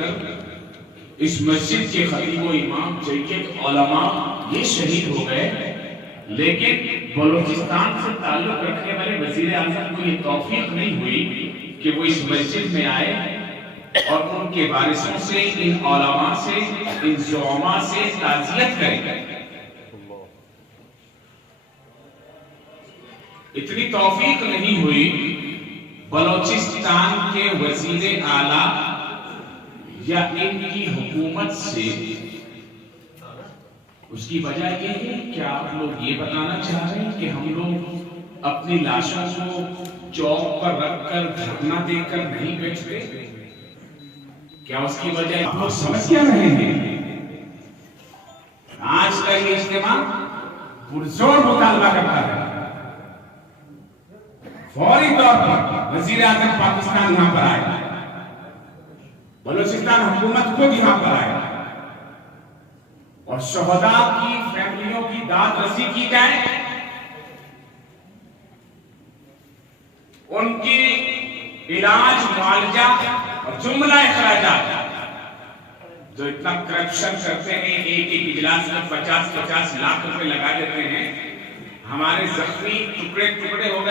کر اس مسجد کے خطیب و امام جیکٹ علماء یہ شہید ہو گئے، لیکن بلوچستان سے تعلق رکھنے والے وزیر اعظم کو یہ توفیق نہیں ہوئی کہ وہ اس مسجد میں آئے اور ان کے وارثوں سے، ان علماء سے، ان زعماء سے تعزیت کریں۔ اتنی توفیق نہیں ہوئی بلوچستان کے وزیر اعلیٰ یا ان کی حکومت سے۔ اس کی وجہ یہ ہے کہ آپ لوگ یہ بتانا چاہ رہے ہیں کہ ہم لوگ اپنی لاشوں کو چوک پر رکھ کر دھرنا دے کر نہیں بیچتے؟ کیا اس کی وجہ آپ لوگ سمجھ کیا رہے ہیں؟ آج کا یہ اجتماع پرزور مطالبہ کرتا ہے فوری طور پر وزیر اعظم پاکستان یہاں پر آئے، بلوچستان حکومت خود یہاں پر آئے اور شہداء کی فیملیوں کی داد رسی کی جائے، ان کی علاج، معالجہ اور جملہ اخراجات جو اتنا کرپشن کرتے ہیں، ایک اجلاس میں 50-50 لاکھ روپے لگا دیتے ہیں، ہمارے زخمی ٹکڑے ٹکڑے ہو گئے۔